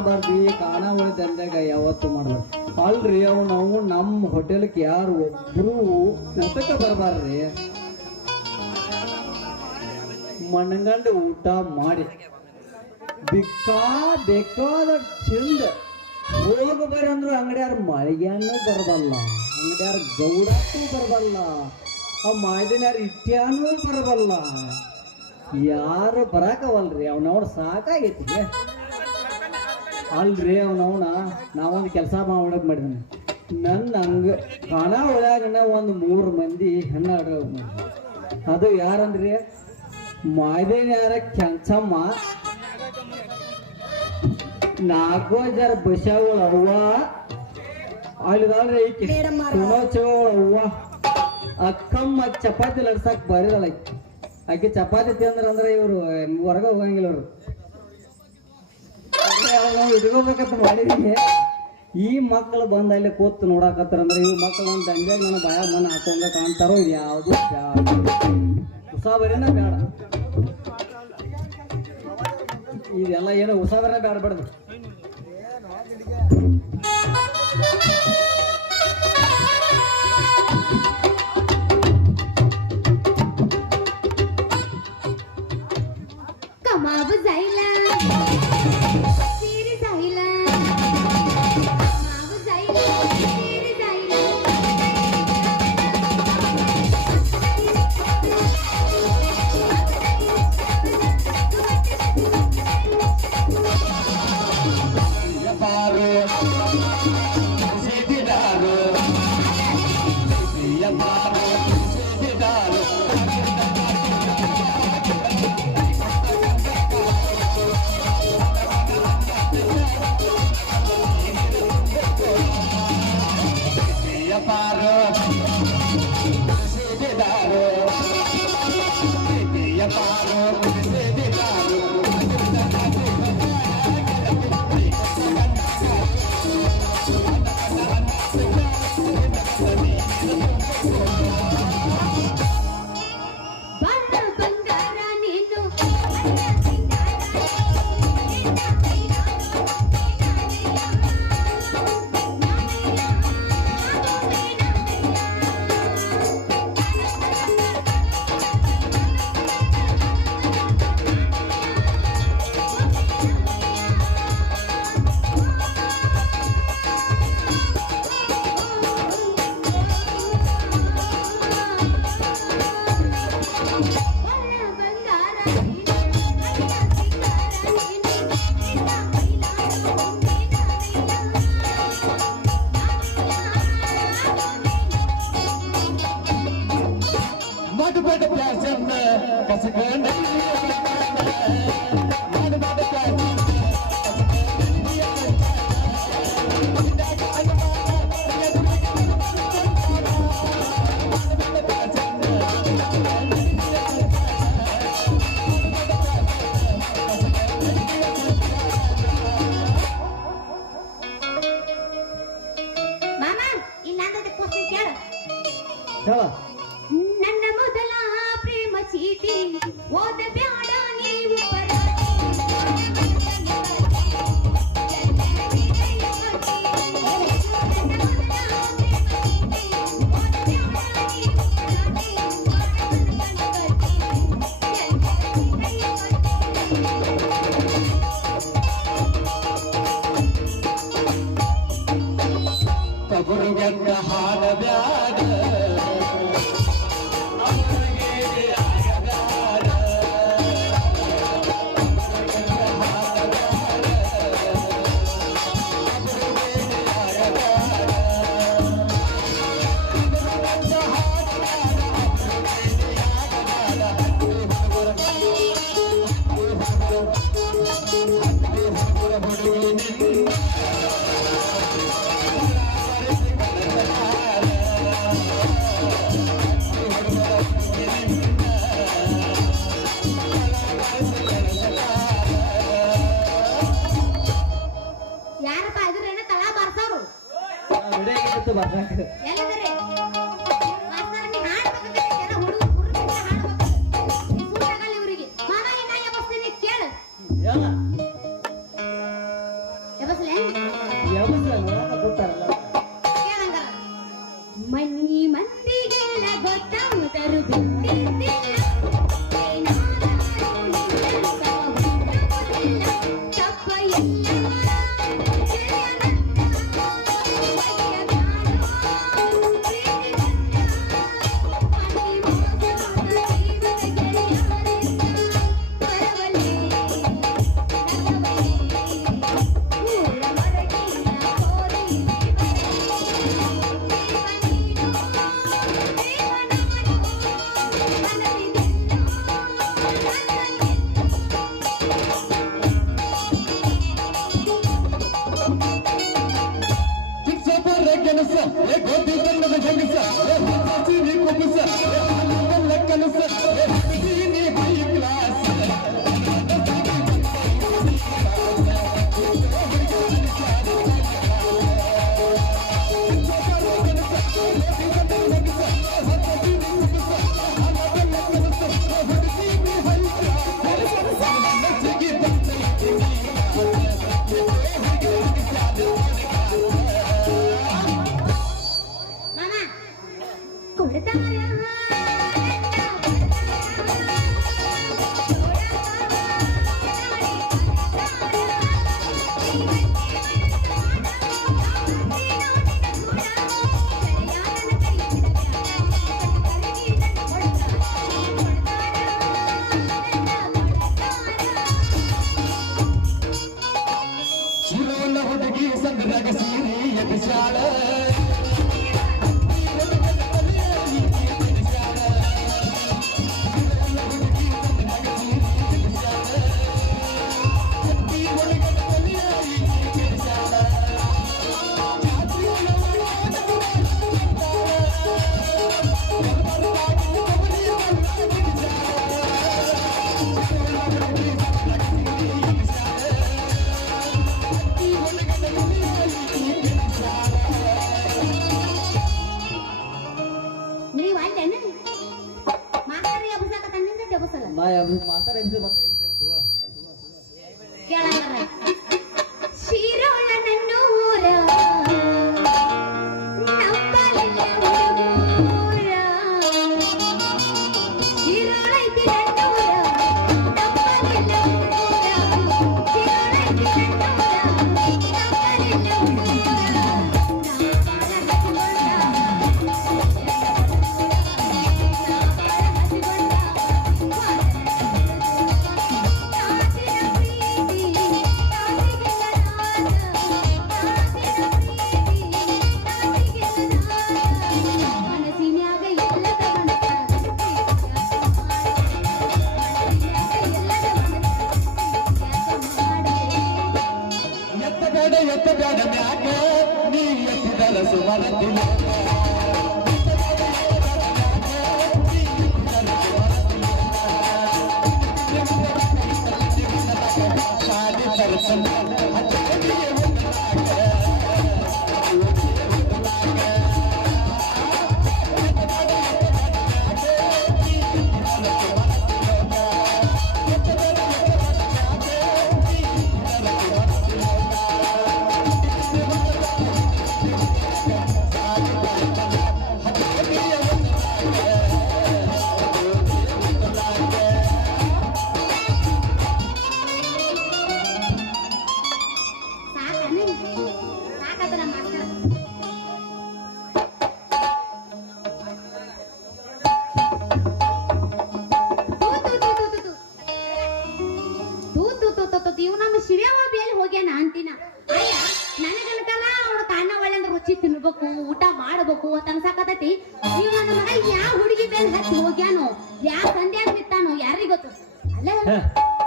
ಮಾಡಬಾರ್ದ್ರಿ ಖಾನಾವಳಿ ದಂಡೆಗ ಯಾವತ್ತು ಮಾಡ್ಬಾರ್ದು. ಅಲ್ರಿ, ಅವ್ನು ನಾವು ನಮ್ಮ ಹೋಟೆಲ್ಗೆ ಯಾರು ಒಬ್ರು ಊಟಕ್ಕೆ ಬರಬಾರ್ರಿ ಮಣ್ಗಂಡು ಊಟ ಮಾಡಿ. ಬಿಕ್ಕಾ ಬೇಕಾದ ಚಿಂದ ಹೋಗ ಬರಂದ್ರು ಅಂದ್ರು ಅಂಗಡಿಯಾರ ಮಳಿಗೆಯನ್ನು ಬರಬಲ್ಲ, ಅಂಗಡಿಯಾರ ಗೌಡಕ್ಕೂ ಬರಬಲ್ಲ, ಆ ಮಾಯ್ದಿನ್ಯಾರ ಇಟ್ಯಾನೂ ಬರಬಲ್ಲ. ಯಾರು ಬರಾಕವಲ್ರಿ ಅವ್ನವ್ರು ಸಾಕಾಗೈತಿ ಅಲ್ರಿ ಅವನವನ ನಾವೊಂದು ಕೆಲಸ ಮಾಡಕ್ ಮಾಡಿದ್ನ ನನ್ನ ಹಂಗ, ಹಣ ಒಳಗನ ಒಂದು ಮೂರು ಮಂದಿ ಹೆಣ್ಣ ಅಡ್ಗ ಅದು ಯಾರಂದ್ರಿ? ಮಾಯ್ದೇನ್ಯಾರ ಕೆಂಚಮ್ಮ. ನಾಲ್ಕು ಜರ ಬಸ್ಯಾಗಳು ಅವ್ವ. ಅಲ್ಲಿದಾಳ್ರಿ ಐತಿ. ಅವ್ವ. ಅಕ್ಕಮ್ಮ ಚಪಾತಿ ಲಡ್ಸಕ್ ಬರಿದಲ್ಲ ಆಕೆ ಚಪಾತಿ ತಿಂದ್ರ ಅಂದ್ರೆ ಇವರು, ಹೊರಗೆ ಹೋಗಂಗಿಲ್ಲ ಅವರು ನಾವು ಇಟ್ಕೋಬೇಕಂತ ಮಾಡಿದೀನಿ. ಈ ಮಕ್ಕಳು ಬಂದ ಅಲ್ಲಿ ಕೂತು ನೋಡಾಕತ್ತಾರ ಅಂದ್ರೆ ಈ ಮಕ್ಕಳು ಒಂದು ನನ್ನ ಬಾಯ ಮನ ಹಾಕೊಂಡ ಕಾಣ್ತಾರೋ ಇದು ಯಾವುದು ಉಸಾಬರಿನ ಬೇಡ ಇದೆಲ್ಲ ಏನು ಉಸಾಬರ ಬೇಡ ಬೇಡದು Buat. ನೀವು ಮಾತಾಡ ಹೆಂಗ್ರಿ حتى حتى ಆಗ್ಬೇಕು ಅಂತ ಅನ್ಸಾಕತೈತಿ ಯಾವ ಹುಡುಗಿ ಮೇಲೆ ಹತ್ತಿ ಹೋಗ್ಯಾನು ಯಾವ ತಂದೆ ನಿಂತಾನು ಯಾರಿಗ್ ಗೊತ್ತು? ಅಲ್ಲೇ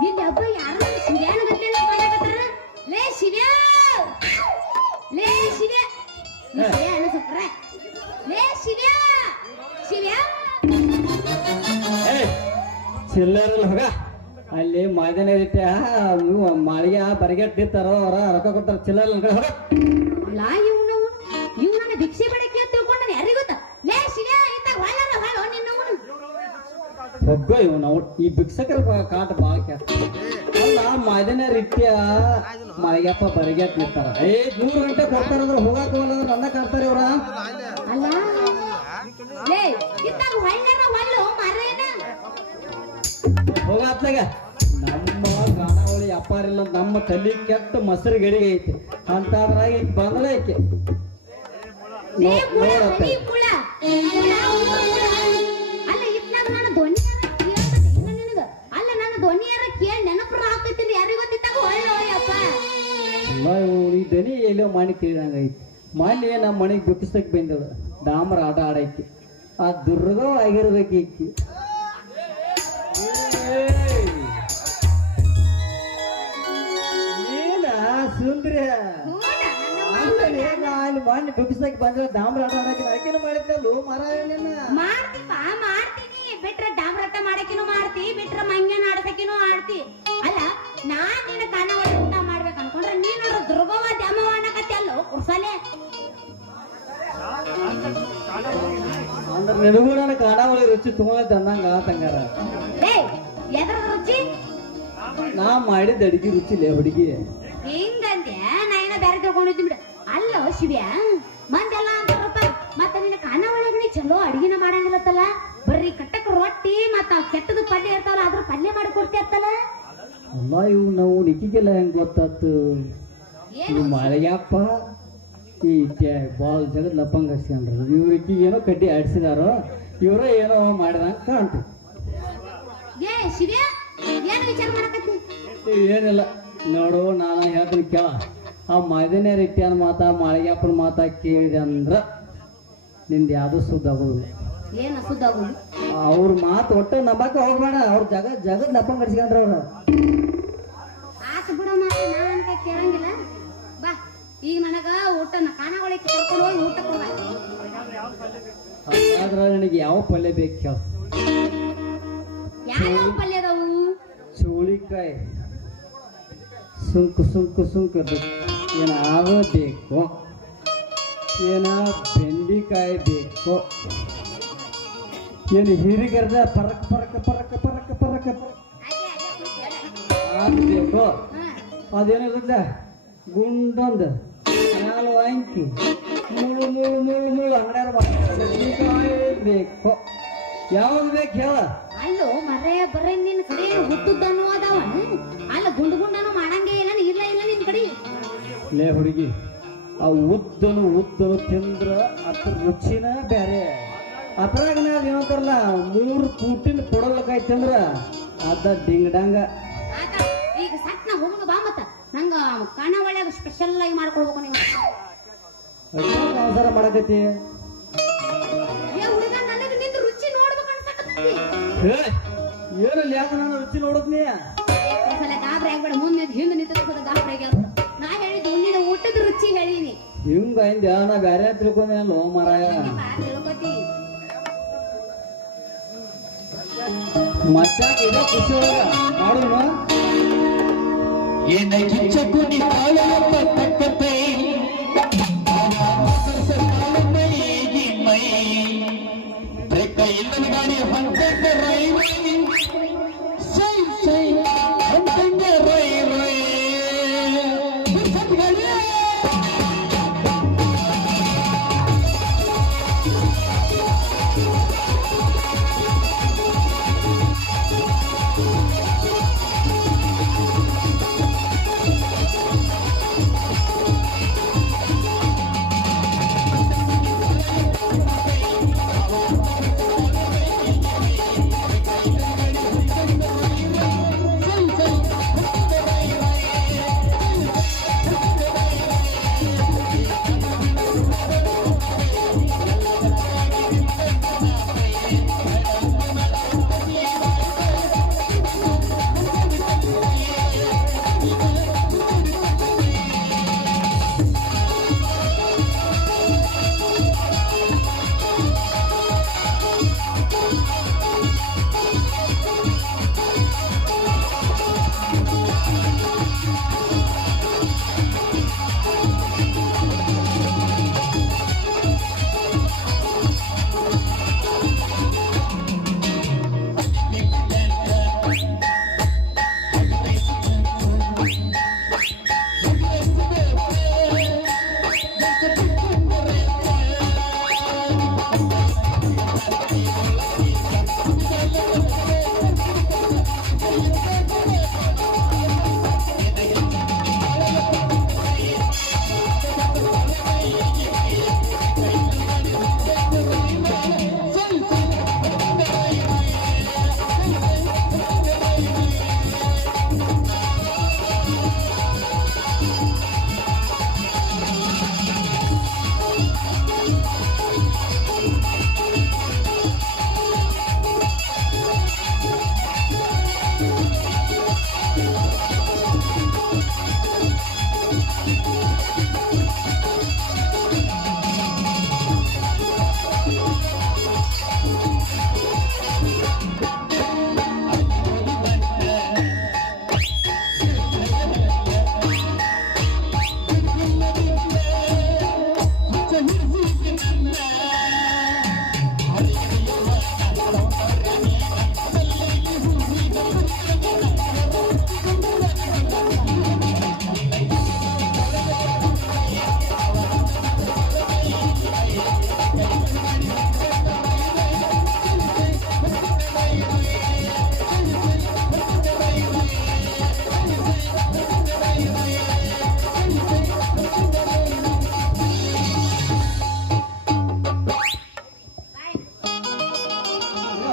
ನಿನ್ ಹಬ್ಬ ಯಾರ ಶಿವ್ಯಾನ ಲೇ ಲೇ ಲೇ ಅಲ್ಲಿ ಮಾಳಿಗೆ ರೊಕ್ಕ ಕೊಡ್ತಾರ ಚಿಲ್ಲರ್ ಲಾ ಇವ್ನು ಇವ್ ನನ್ನ ಭಿಕ್ಷೆ ಬಡಕ್ಕೆ ಹೋಗೋ ಇವನ. ಈ ಭಿಕ್ಷಕರ ಕಾಟ ಭಾಳ ಕೆಟ್ಟ. ಅಲ್ಲ ಮದನ ರೀತಿಯ ಮಳೆಗಪ್ಪ ಬರಿಗ್ಯಾತ್ ನಿಂತಾರ. ಏ ಮೂರು ಗಂಟೆ ಕೊಡ್ತಾರಂದ್ರೆ ಹೋಗಾಕ ಅಂದ್ರೆ ನನ್ನ ಕಾಡ್ತಾರೆ ಇವ್ರ? ಅಲ್ಲ ಹೋಗಾತ್ಲಾಗ ನಮ್ಮ ಗಾನಾವಳಿ ಅಪ್ಪಾರಿಲ್ಲ ಇಲ್ಲ ನಮ್ಮ ತಲೆ ಕೆಟ್ಟ ಮೊಸರು ಗಡಿಗೆ ಐತಿ. ಅಂತಾದ್ರಾಗ ಬಂದ್ರೆ ಐತಿ ನೋಡತ್ತ ಎಲ್ಲೋ ಮಾಣಿ ತಿಳಿದಂಗೆ ಐತಿ. ಮಾಡಿ ನಮ್ಮ ಮನೆಗೆ ಬಿಟ್ಟಿಸಕ್ಕೆ ಬಂದದ. ಡಾಮರ ಆಟ ಆಡೈತಿ. ಆ ದುರ್ಗವ್ ಆಗಿರ್ಬೇಕು ಈಕಿ! ಏನ ಸುಂದ್ರ ಹೂನ, ನನ್ನ ಅಲ್ಲಲೇ, ನಾ ಅಲ್ಲಿ ಮಾಡಿ ದುಃಖಿಸ್ತಕ್ ಬಂದ್ರೆ ಡಾಮರ ಆಟ ಆಡಕ್ಕೆ ಆಕಿನ ಮಾಡಿದ್ನಲ್ಲೋ ಮರ ಮಾಡ್ತೀಪ? ಮಾಡ್ತೀನಿ. ಬಿಟ್ರ ಡಾಮ್ರಾಟ ಮಾಡಕಿನೂ ಮಾಡ್ತಿ ಬಿಟ್ರ ಮಂಗ್ಯನ ಆಡ್ಸಕಿನೂ ಆಡ್ತಿ. ಅಲ್ಲ ನಾನ್ ನಿನ್ನ ಕಣ್ಣ ನಿನಗೂ ನನ್ನ ಕಾಣಾವಳಿ ರುಚಿ ತಗೊಂಡ್ ತಂದಂಗ ತಂಗಾರ ಎದ್ರ ರುಚಿ? ನಾ ಮಾಡಿದ ಅಡಿಗೆ ರುಚಿ ಲೇ ಹುಡುಗಿ. ಹಿಂಗಂದೆ ನಾ ಏನೋ ಬೇರೆ ತಿಳ್ಕೊಂಡಿದ್ದಿ ಬಿಡ. ಅಲ್ಲ ಶಿವ್ಯ ಮಂದೆಲ್ಲ ಅಂತಾರಪ್ಪ. ಮತ್ತ ನಿನ್ನ ಕಾನ ಒಳಗೆ ನೀ ಚಲೋ ಅಡಿಗೆನ ಮಾಡಂಗಿಲ್ಲತ್ತಲ್ಲ? ಬರ್ರಿ ಕಟ್ಟಕ್ಕೆ ರೊಟ್ಟಿ ಮತ್ತ ಕೆಟ್ಟದ ಪಲ್ಯ ಇರ್ತಾವಲ್ಲ ಅದ್ರ ಪಲ್ಯ ಮಾಡಿ ಕೊಡ್ತಿರ್ತಲ್ಲ ಅಲ್ಲ ಇವು ನಾವು ನಿಕ್ಕಿಗೆಲ್ಲ ಹೆಂಗ್ ಗೊತ್ತಾತು? ಏನು? ಇವು ಮಳೆಯಪ್ಪ ಈ ಭಾಳ ಜಗದ್ ಲಪ್ಪಂಗ ಹಚ್ಕೊಂಡ್ರು ಇವ್ರಿಗೆ ಏನೋ ಕಡ್ಡಿ ಆಡಿಸಿದಾರೋ ಇವರ ಏನೋ ಮಾಡಿದಂಗ ಕಾಣ್ತು. ಏನಿಲ್ಲ. ನೋಡು ನಾನು ಹೇಳ್ತೀನಿ ಕೇಳ. ಆ ಮದನೇ ರೀತಿಯನ್ನ ಮಾತ ಮಾಳಿಗೆಪ್ಪನ ಮಾತ ಕೇಳಿದೆ ಅಂದ್ರ ನಿಂದ ಯಾವುದು ಸುದ್ದ ಆಗೋದಿಲ್ಲ. ಏನ ಸುದ್ದಾಗುದು ಅವ್ರ ಮಾತು ಒಟ್ಟು ನಂಬಕ ಹೋಗ್ಬೇಡ. ಅವ್ರ ಜಗ ಜಗದ್ ಲಪ್ಪಂಗ ಹಚ್ಕೊಂಡ್ರ ಅವ್ರ. ಆಸೆ ಬಿಡೋ ಮಾತು ಕೇಳಂಗಿಲ್ಲ. ಈಗ ನನಗ ಊಟ ಕಾನ ಒಳಗೆ ಕರ್ಕೊಂಡು ಹೋಗಿ ಊಟ ಕೊಡ ಆದ್ರ ನನಗೆ ಯಾವ ಪಲ್ಯ ಬೇಕು ಕೇಳ ಯಾವ ಪಲ್ಯ ಅದಾವು? ಚೋಳಿಕಾಯಿ. ಸುಂಕು ಸುಂಕು ಸುಂಕು ಏನಾವ ಬೇಕು. ಏನ ಬೆಂಡಿಕಾಯಿ ಬೇಕು. ಏನು ಹಿರಿಗರ್ದ ಪರಕ್ ಪರಕ ಪರಕ ಪರಕ ಪರಕ. ಹೇಳ. ಬೇಕು ಅದೇನಿರ್ತದ ಗುಂಡೊಂದು. ನಾಲ್ಕು ಅಂಕಿ ಮುಳು ಮುಳು ಮುಳು ಮುಳು ಬದ್ನಿಕಾಯಿ ಬೇಕು. ಯಾವ್ದು ಬೇಕು ಹೇಳ. ಅಲ್ಲೋ ಮರ್ರೆ ಬರೇ ನಿನ್ ಕಡೆ ಹುಟ್ಟುದನ್ನು ಅದಾವ. ಅಲ್ಲ ಗುಂಡು ಗುಂಡನು ಮಾಡಂಗೆ ಇಲ್ಲ ಇಲ್ಲ ಇಲ್ಲ ನಿನ್ ಕಡೆ. ಲೇ ಹುಡುಗಿ ಆ ಉದ್ದನು ಉದ್ದನು ತಿಂದ್ರ ಅದ್ರ ರುಚಿನ ಬೇರೆ ಅದ್ರಾಗ ನಾವ್ ಏನಂತಾರಲ್ಲ ಮೂರು ಕೂಟಿನ ಕೊಡಲಕಾಯಿ ತಿಂದ್ರ ಅದ ಡಿಂಗ್ ಡಂಗ. ನಂಗ ಕಣ ಒಳ್ಳೆ ಸ್ಪೆಷಲ್ ಆಗಿ ಮಾಡ್ಕೊಳ್ಬೇಕು ನೀವು. ಅವಸರ ಮಾಡಕತ್ತಿ. ಏ ಹುಡುಗ ನನಗೆ ನಿಂದು ರುಚಿ ನೋಡ್ಬೇಕು ಯಾಕ ನಾನು ರುಚಿ ನೋಡದ್ನಿ ಸಲ ಗಾಬ್ರಿ ಆಗ್ಬೇಡ ಮುಂದೆ ಹಿಂದೆ ನಿಂತ ಗಾಬ್ರಿ ನಾ ಹೇಳಿದ್ ನಿನ್ನ ಊಟದ ರುಚಿ ಹೇಳಿನಿ. ಹಿಂಗ ಹಿಂದ ನಾ ಬ್ಯಾರೆ ಲೋ ಮಾರಾಯ. ತಿಳ್ಕೊತಿ. ಇದ ಖುಷಿ ಒಳಗ என்னை கிச்சக்குடி தாழப்ப தக்கத்தை பிரக்க இல்லைதானே பண்பேட்ட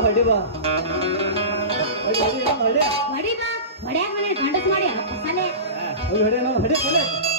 ಹೊಡಿ, ಹೊಡಿ, ಹೊಡಿ. ಹೊಡಿ ಬಾ ಹೊಡ್ಯಾಕ ಮನೆ ಗಂಡಸ್ ಮಾಡಿ ಮಸಾಲೆ ಹೊಡಿ, ಹೊಡಿ, ಏನೋ ಹೊಡಿ, ಹೊಡಿ.